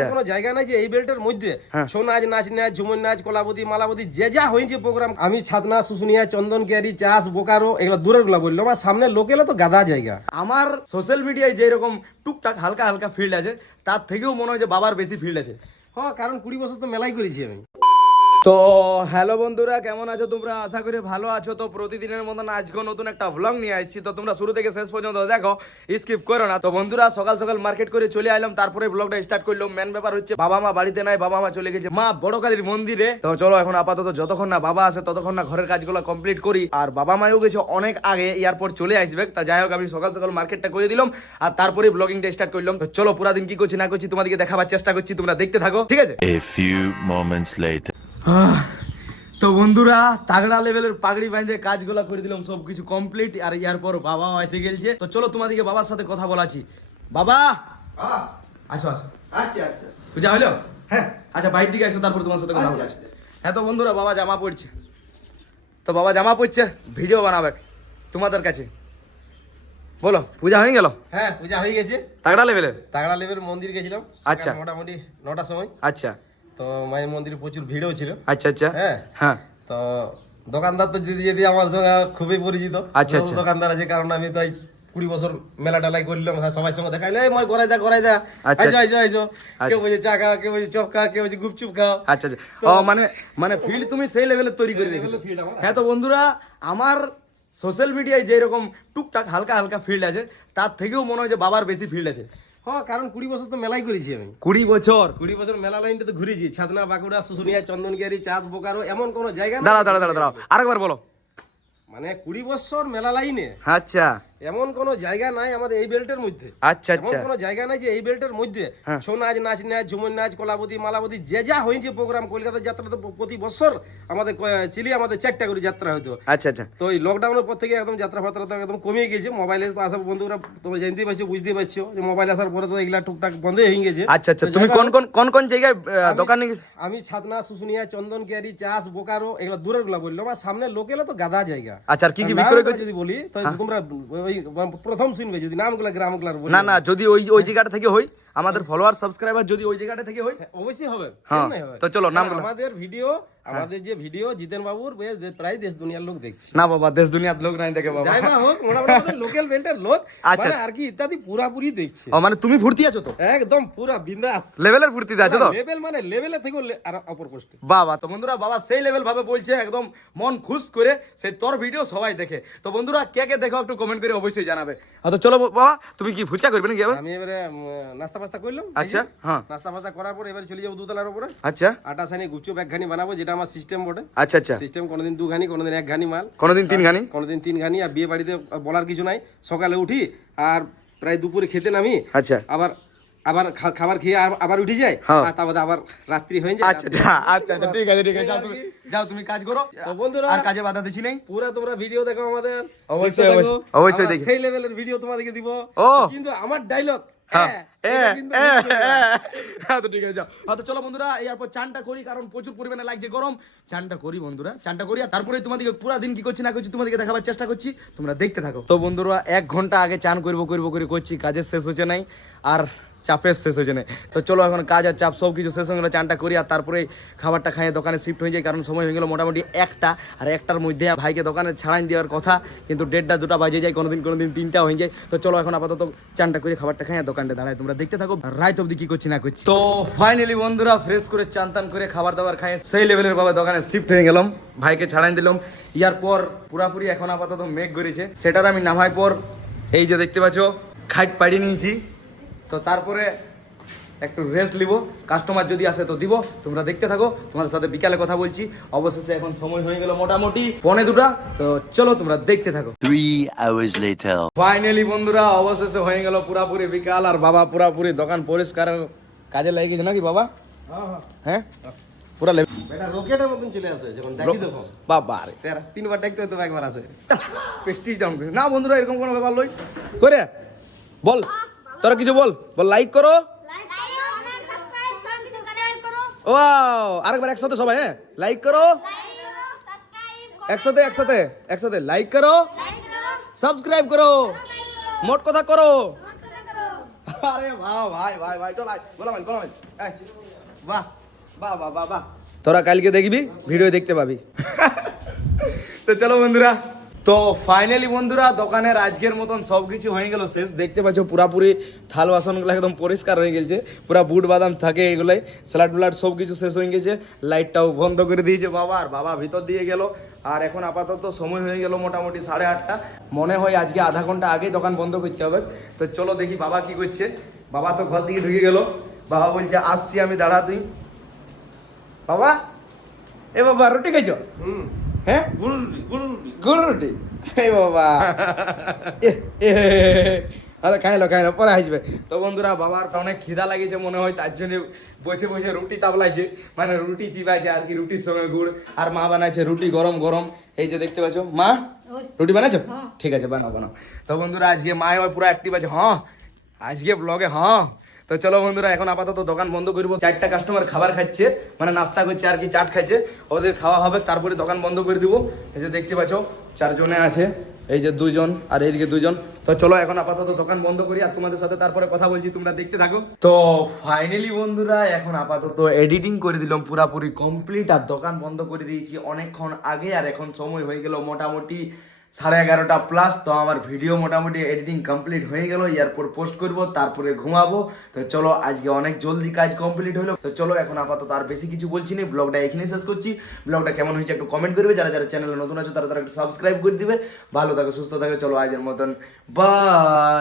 এমন কোনো জায়গা নাই যে এই বেল্টের মধ্যে ছৌ নাচ, নাচ নাচ, ঝুমুর নাচ, কলাবতী, মালাবতী যে যা হয়েছে প্রোগ্রাম। আমি ছাতনা, শুশুনিয়া, চন্দন কেয়ারি, চাষ, বোকারো এগুলো দূরের গুলা বললো, আমার সামনে লোকেলা তো গাদা জায়গা। আমার সোশ্যাল মিডিয়ায় যেরকম টুকটাক হালকা হালকা ফিল্ড আছে, তার থেকেও মনে হয় যে বাবার বেশি ফিল্ড আছে। হ্যাঁ, কারণ 20 বছর তো মেলাই করেছি আমি। তো হ্যালো বন্ধুরা, কেমন আছো তোমরা? আশা করি ভালো আছো। তো প্রতিদিনের মতন আজকে নতুন একটা ব্লগ নিয়ে আসছি, তো তোমরা শুরু থেকে শেষ পর্যন্ত দেখো, স্কিপ করো না। তো বন্ধুরা, সকাল সকাল মার্কেট করে চলে আইলাম, তারপরে ব্লগটা স্টার্ট করলাম। মেন ব্যাপার হচ্ছে বাবা মা বাড়িতে নাই, বাবা মা চলে গেছে মা বড় কালীর মন্দিরে। তো চলো এখন আপাতত যতক্ষণ না বাবা আসে ততক্ষণ না ঘরের কাজগুলো কমপ্লিট করি। আর বাবা মাও গেছে অনেক আগে, এয়ারপোর্ট চলে আসবে। তা যাই হোক, আমি সকাল সকাল মার্কেটটা করে দিলাম আর তারপরে ব্লগিংটা স্টার্ট করলাম। তো চলো পুরা দিন কি করছি না করছি তোমাদেরকে দেখাবার চেষ্টা করছি, তোমরা দেখতে থাকো, ঠিক আছে? A few moments later. তো বন্ধুরা, তাগড়া লেভেলের পাগড়ি বাঁধে কাজগুলো করে দিলাম, সবকিছু কমপ্লিট। আর এরপর বাবাও এসে গেছে। তো চলো তোমাদেরকে বাবার সাথে কথা বলাছি। বাবা আসো আসো। পূজা হলো? হ্যাঁ, আচ্ছা বাইর দিকে আসো, তারপর তোমার সাথে কথা বলাছি। হ্যাঁ, তো বন্ধুরা, বাবা জামা পড়ছে। তো বাবা জামা পড়ছে, ভিডিও বানাবে তোমাদের কাছে। বলো, পূজা হয়ে গেল? হ্যাঁ, পূজা হয়ে গেছে। তাগড়া লেভেলের? তাগড়া লেভেল মন্দির গেছিলাম আচ্ছা। মোটামুটি 9টার সময়। আচ্ছা। তো মায়ের মন্দিরে প্রচুর ভিড়ও ছিল। আচ্ছা আচ্ছা। হ্যাঁ হ্যাঁ। তো দোকানদার তো দিদি দিদি আমার সঙ্গে খুবই পরিচিত। আচ্ছা, আচ্ছা। দোকানদার আছে, কারণ আমি তো 20 বছর মেলা টেলাই করলাম, সবাই সঙ্গে দেখাইলে মই গড়াই দা আচ্ছা, আইসো আইসো আইসো। কেউ বলছে চা খা, কেউ বলছে চপ খা, কেউ বলছে গুপচুপ খাও। আচ্ছা আচ্ছা। ও মানে মানে ফিল্ড তুমি সেই লেভেলে তৈরি করে রেখেছো। হ্যাঁ, তো বন্ধুরা, আমার সোশ্যাল মিডিয়ায় যেরকম টুকটাক হালকা হালকা ফিল্ড আছে, তার থেকেও মনে হয় যে বাবার বেশি ফিল্ড আছে। হ্যাঁ, কারণ 20 বছর তো মেলাই করেছি আমি। 20 বছর? 20 বছর মেলা লাইনটা তো ঘুরেছি। ছাতনা, বাঁকুড়া, শুশুনিয়া, চন্দনকিয়ারি, চাষ, বোকারো এমন কোনো জায়গা না। দাঁড়াও আরেকবার বলো। মানে 20 বছর মেলা লাইনে আচ্ছা এমন কোনো জায়গা নাই আমাদের এই বেল্টের মধ্যে। আচ্ছা এমন আচ্ছা। কোনো জায়গা নাই যে এই বেল্টের মধ্যে ছৌ নাচ, নাচ নাচ, ঝুমুর নাচ, কলাবতী, মালাবতী যে যা হয়েছে প্রোগ্রাম। কলকাতার যাত্রা তো প্রতি বছর আমাদের চিলি আমাদের 4টা করে যাত্রা হতো। আচ্ছা আচ্ছা। তো এই লকডাউনের পর থেকে একদম যাত্রা ফাত্রা তো একদম কমিয়ে গেছে। মোবাইলে তো আসা বন্ধুরা তোমরা জানতেই পারছো, বুঝতেই পারছো যে মোবাইল আসার পরে তো এগুলা টুকটাক বন্ধই হয়ে গেছে। আচ্ছা আচ্ছা। তুমি কোন কোন জায়গায় দোকানে? আমি ছাতনা, শুশুনিয়া, চন্দন কেয়ারি, চাষ, বোকারো এগুলো দূরের গুলা বললাম, আমার সামনে লোকেলা তো গাদা জায়গা। আচ্ছা, আর কি কি বিক্রয় করছো যদি বলি তো তোমরা ওই প্রথম শুনবে যদি নামগুলা গ্রামগুলার বলি। না না, যদি ওই জায়গাটা থেকে হই, আমাদের ফলোয়ার সাবস্ক্রাইবার যদি ওই জায়গাটা থেকে হই, অবশ্যই হবে। হ্যাঁ, তো চলো নামগুলো। আমাদের যে ভিডিও জিতেন বাবুর প্রায় দেশ দুনিয়ার লোক দেখছে। না বাবা, দেশ দুনিয়ার লোক নাই দেখে বাবা। যাই বা হোক, মোটামুটি লোকাল বেল্টের লোক আচ্ছা মানে আর কি ইত্যাদি পুরাপুরি দেখছে। ও মানে তুমি ফুর্তি আছো তো? একদম পুরা বিন্দাস লেভেলের ফুর্তিতে আছো তো? লেভেল মানে লেভেলে থেকে আর অপর পোস্টে। বাবা, তো বন্ধুরা, বাবা সেই লেভেল ভাবে বলছে, একদম মন খুশ করে। সেই তোর ভিডিও সবাই দেখে। তো বন্ধুরা, কে কে দেখো একটু কমেন্ট করে অবশ্যই জানাবে। তো চলো বাবা, তুমি কি ফুচকা করবে নাকি? আমি এবারে নাস্তা পাস্তা করলাম। আচ্ছা। হ্যাঁ, নাস্তা পাস্তা করার পর এবারে চলে যাবো দুতলার উপরে। আচ্ছা আটা সানি গুচ্ছু একঘানি বানাবো, যেটা আমার সিস্টেম বটে। আচ্ছা আচ্ছা। সিস্টেম কোনোদিন 2 ঘানি, কোনোদিন 1 ঘানি মাল, কোনোদিন 3 ঘানি, কোনোদিন 3 ঘানি। আর বিয়ে বাড়িতে বলার কিছু নাই, সকালে উঠি আর প্রায় দুপুরে খেতে নামি, আচ্ছা আবার আবার খাবার খেয়ে আবার উঠে যায়, আর তারপরে আবার রাত্রি হয়ে যায়। আচ্ছা আচ্ছা আচ্ছা, ঠিক আছে ঠিক আছে, যাও তুমি কাজ করো। তো বন্ধুরা, আর কাজে বাধা দিছি নেই। পুরো তোমরা ভিডিও দেখো আমাদের, অবশ্যই অবশ্যই দেখি। সেই লেভেলের ভিডিও তোমাদেরকে দিব। কিন্তু আমার ডায়লগ তো ঠিক আছে, যাও। তো চলো বন্ধুরা, এরপর চানটা করি, কারণ প্রচুর পরিমাণে লাগছে গরম। চানটা করি বন্ধুরা, চানটা করি, আর তারপরে তোমাদেরকে পুরো দিন কি করছি না করছি তোমাদেরকে দেখাবার চেষ্টা করছি, তোমরা দেখতে থাকো। তো বন্ধুরা, 1 ঘন্টা আগে চান করবো করে করছি, কাজের শেষ হচ্ছে নাই আর চাপের শেষ হয়েছে না। তো চলো এখন কাজ আর চাপ সব কিছু শেষ হয়ে গেলো, চানটা করি আর তারপরে খাবারটা খাইয়ে দোকানে শিফট হয়ে যায়, কারণ সময় হয়ে গেলো মোটামুটি 1টা। আর 1টার মধ্যে ভাইকে দোকানে ছাড়াই দেওয়ার কথা, কিন্তু 1:30 2টা বাজে যায়, কোনোদিন 3টা হয়ে যায়। তো চলো এখন আপাতত চানটা করে খাবারটা খাইয়ে দোকানটা দাঁড়ায়, তোমরা দেখতে থাকো রাইট অবধি কি করছি না করছি। তো ফাইনালি বন্ধুরা, ফ্রেশ করে চান টান করে খাবার দাবার খাইয়ে সেই লেভেলের ভাবে দোকানে শিফট হয়ে গেলাম, ভাইকে ছাড়াই দিলাম। ইয়ার পর পুরাপুরি এখন আপাতত মেঘ করেছে, সেটার আমি নামাই পর এই যে দেখতে পাচ্ছ খাইট পাড়িয়ে নিয়েছি। তো তারপরে একটু রেস্ট নিব, কাস্টমার যদি আসে তো দিব, তোমরা দেখতে থাকো। তোমাদের সাথে বিকালে কথা বলছি। অবশেষে এখন সময় হয়ে গেল মোটামুটি 1:45। তো চলো তোমরা দেখতে থাকো। 3 hours later. ফাইনালি বন্ধুরা, অবশেষে হয়ে গেল পুরাপুরি বিকাল, আর বাবা পুরাপুরি দোকান পরিষ্কারের কাজে লেগে গেছে নাকি বাবা? হ্যাঁ পুরা এটা রকেটের মতন চলে আসে যখন দেখি তখন। বাবা রে, 3বার দেখতে হতো, একবার আসে পেস্টিজ ডাউন না বন্ধুরা, এরকম কোনো ব্যাপার লই করে বল, তোরা কিছু বল লাইক করো। ও আরেকবার একসাথে সবাই, হ্যাঁ লাইক করো, একসাথে লাইক করো, সাবস্ক্রাইব করো, মোট কথা করো। আরে বাহ ভাই ভাই ভাই চল আয় গোলাম আলী, গোলাম আলী। এই, বাহ বাহ বাহ বাহ বাহ তোরা কালকে দেখবি ভিডিও দেখতে পাবি তো চলো বন্ধুরা, তো ফাইনালি বন্ধুরা দোকানের আজকের মতন সবকিছু হয়ে গেল শেষ। দেখতে পাচ্ছ পুরাপুরি থাল বাসনগুলো একদম পরিষ্কার হয়ে গেছে, পুরা বুট বাদাম থাকে এগুলাই, স্যালাড ব্লাড সব কিছু শেষ হয়ে গেছে। লাইটটাও বন্ধ করে দিয়েছে বাবা, আর বাবা ভিতর দিয়ে গেল। আর এখন আপাতত সময় হয়ে গেল মোটামুটি 8:30। মনে হয় আজকে আধা ঘন্টা আগেই দোকান বন্ধ করতে হবে। তো চলো দেখি বাবা কি করছে। বাবা তো ঘর থেকে ঢুকে গেল, বাবা বলছে আসছি আমি, দাঁড়া তুই। বাবা, এ বাবা রুটি খাইছো? হ্যাঁ গুড় রুটি, এ বাবা আরে খাইলো খাইলো পরে আসবে। তো বন্ধুরা বাবার অনেক খিদা লাগিয়েছে মনে হয়, তার জন্য বসে বসে রুটি তাবলাইছে, মানে রুটি চিবাইছে আর কি, রুটির সঙ্গে গুড়। আর মা বানাইছে রুটি গরম গরম, এই যে দেখতে পাচ্ছ। মা রুটি বানাইছো? ঠিক আছে বানাও বানাও। তো বন্ধুরা আজকে মা পুরো অ্যাক্টিভ আছে, হ্যাঁ আজকে ব্লগে হ্যাঁ। তো চলো বন্ধুরা এখন আপাতত দোকান বন্ধ করবো। 4টা কাস্টমার খাবার খাচ্ছে, মানে নাস্তা করছে আর কি, চাট খাচ্ছে, ওদের খাওয়া হবে তারপরে দোকান বন্ধ করে দিব। এই যে দেখতে পাচ্ছ 4 জনে আছে, এই যে 2 জন আর এইদিকে 2 জন। তো চলো এখন আপাতত দোকান বন্ধ করি, আর তোমাদের সাথে তারপরে কথা বলছি, তোমরা দেখতে থাকো। তো ফাইনালি বন্ধুরা এখন আপাতত এডিটিং করে দিলাম পুরাপুরি কমপ্লিট, আর দোকান বন্ধ করে দিয়েছি অনেকক্ষণ আগে। আর এখন সময় হয়ে গেল মোটামুটি 11:30+। তো আমার ভিডিও মোটামুটি এডিটিং কমপ্লিট হয়ে গেল, এরপর পোস্ট করব, তারপরে ঘুমাবো। তো চলো আজকে অনেক জলদি কাজ কমপ্লিট হলো। তো চলো এখন আপাতত আর বেশি কিছু বলছি না, ব্লগটা এখানে শেষ করছি। ব্লগটা কেমন হয়েছে একটু কমেন্ট করবে, যারা যারা চ্যানেলে নতুন আছে তারা একটু সাবস্ক্রাইব করে দিবে। ভালো থাকো সুস্থ থাকো, চলো আজের মতন বাই।